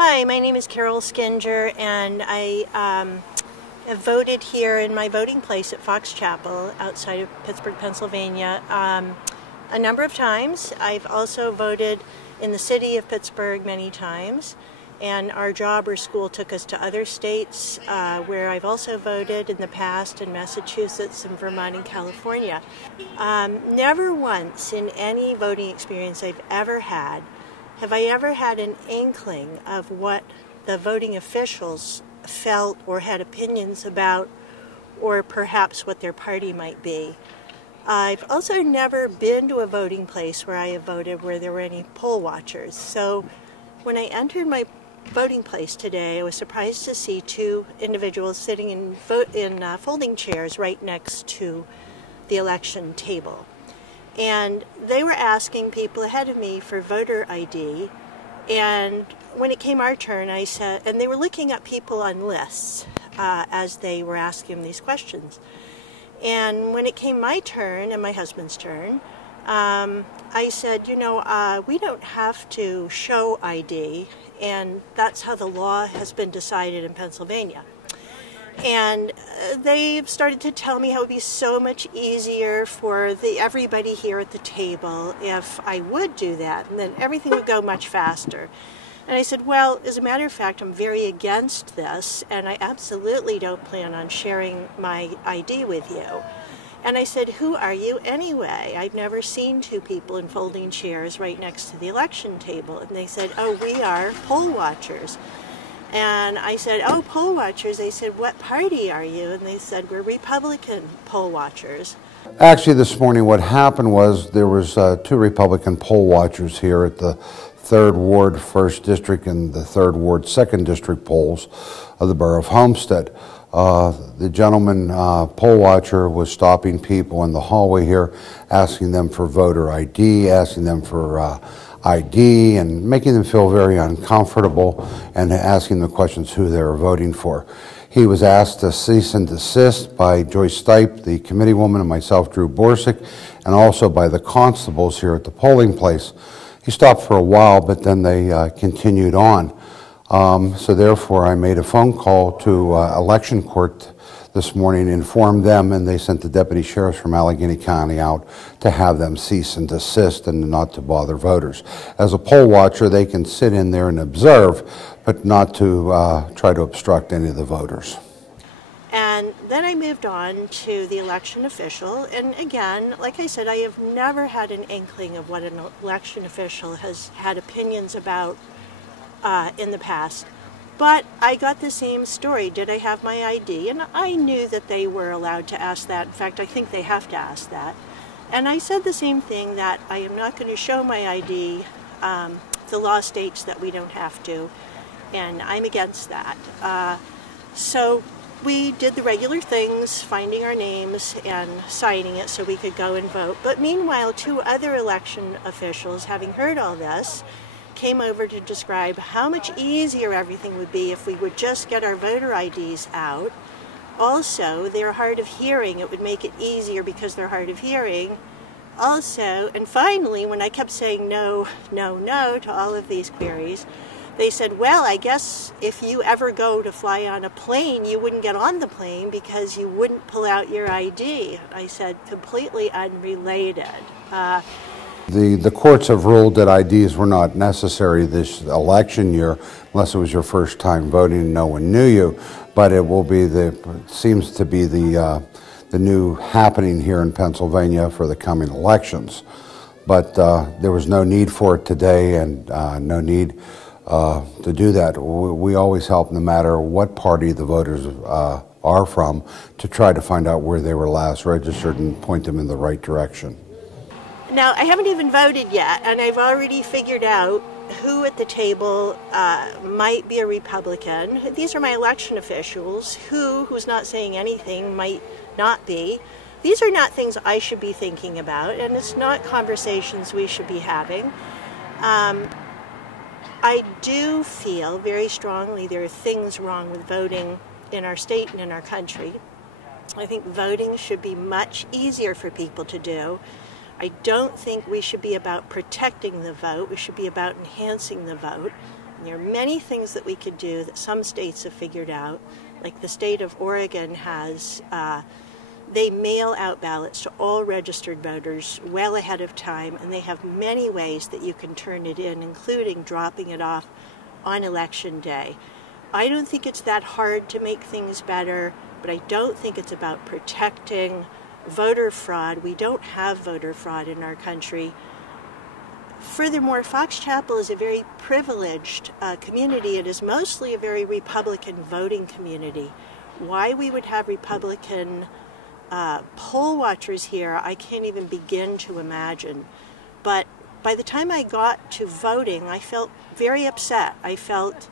Hi, my name is Carol Skinger, and I have voted here in my voting place at Fox Chapel outside of Pittsburgh, Pennsylvania, a number of times. I've also voted in the city of Pittsburgh many times, and our job or school took us to other states where I've also voted in the past, in Massachusetts and Vermont and California. Never once in any voting experience I've ever had have I ever had an inkling of what the voting officials felt or had opinions about, or perhaps what their party might be. I've also never been to a voting place where I have voted where there were any poll watchers. So when I entered my voting place today, I was surprised to see two individuals sitting in folding chairs right next to the election table. And they were asking people ahead of me for voter ID. And when it came our turn, I said, and they were looking up people on lists as they were asking them these questions. And when it came my turn and my husband's turn, I said, we don't have to show ID, and that's how the law has been decided in Pennsylvania. And they've started to tell me how it would be so much easier for everybody here at the table if I would do that, and then everything would go much faster. And I said, well, as a matter of fact, I'm very against this, and I absolutely don't plan on sharing my ID with you. And I said, who are you anyway? I've never seen two people in folding chairs right next to the election table. And they said, oh, we are poll watchers. And I said, oh, poll watchers. They said, what party are you? And they said, we're Republican poll watchers. Actually, this morning what happened was there was two Republican poll watchers here at the 3rd Ward 1st District and the 3rd Ward 2nd District polls of the Borough of Homestead. The gentleman poll watcher was stopping people in the hallway here, asking them for voter ID, asking them for ID, and making them feel very uncomfortable, and asking the questions who they were voting for. He was asked to cease and desist by Joyce Stipe, the committee woman, and myself, Drew Borsick, and also by the constables here at the polling place. He stopped for a while, but then they continued on. So therefore, I made a phone call to election court this morning, informed them, and they sent the deputy sheriffs from Allegheny County out to have them cease and desist and not to bother voters. As a poll watcher, they can sit in there and observe, but not to try to obstruct any of the voters. And then I moved on to the election official, and again, like I said, I have never had an inkling of what an election official has had opinions about in the past. But I got the same story. Did I have my ID? And I knew that they were allowed to ask that. In fact, I think they have to ask that. And I said the same thing, that I am not going to show my ID. The law states that we don't have to, and I'm against that. So we did the regular things, finding our names and signing it so we could go and vote. But meanwhile, two other election officials, having heard all this, came over to describe how much easier everything would be if we would just get our voter IDs out. Also, they're hard of hearing. It would make it easier because they're hard of hearing. Also, and finally, when I kept saying no, no, no to all of these queries, they said, well, I guess if you ever go to fly on a plane, you wouldn't get on the plane because you wouldn't pull out your ID. I said, completely unrelated. The courts have ruled that IDs were not necessary this election year unless it was your first time voting and no one knew you. But it will be seems to be the new happening here in Pennsylvania for the coming elections. But there was no need for it today, and no need to do that. We always help, no matter what party the voters are from, to try to find out where they were last registered and point them in the right direction. Now, I haven't even voted yet, and I've already figured out who at the table might be a Republican. These are my election officials. Who's not saying anything might not be. These are not things I should be thinking about, and it's not conversations we should be having. I do feel very strongly there are things wrong with voting in our state and in our country. I think voting should be much easier for people to do. I don't think we should be about protecting the vote. We should be about enhancing the vote. There are many things that we could do that some states have figured out, like the state of Oregon has. They mail out ballots to all registered voters well ahead of time, and they have many ways that you can turn it in, including dropping it off on Election Day. I don't think it's that hard to make things better, but I don't think it's about protecting voter fraud. We don't have voter fraud in our country. Furthermore, Fox Chapel is a very privileged community. It is mostly a very Republican voting community. Why we would have Republican poll watchers here, I can't even begin to imagine. But by the time I got to voting, I felt very upset. I felt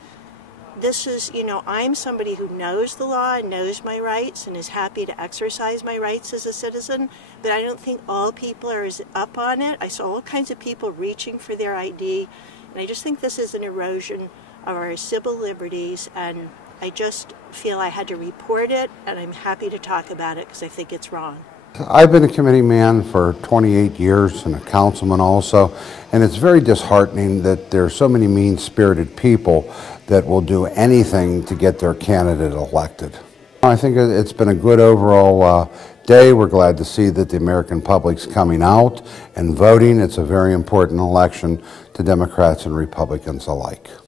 this is, I'm somebody who knows the law and knows my rights and is happy to exercise my rights as a citizen, but I don't think all people are as up on it. I saw all kinds of people reaching for their ID, and I just think this is an erosion of our civil liberties, and I just feel I had to report it, and I'm happy to talk about it because I think it's wrong. I've been a committee man for 28 years and a councilman also, and it's very disheartening that there are so many mean-spirited people that will do anything to get their candidate elected. I think it's been a good overall day. We're glad to see that the American public's coming out and voting. It's a very important election to Democrats and Republicans alike.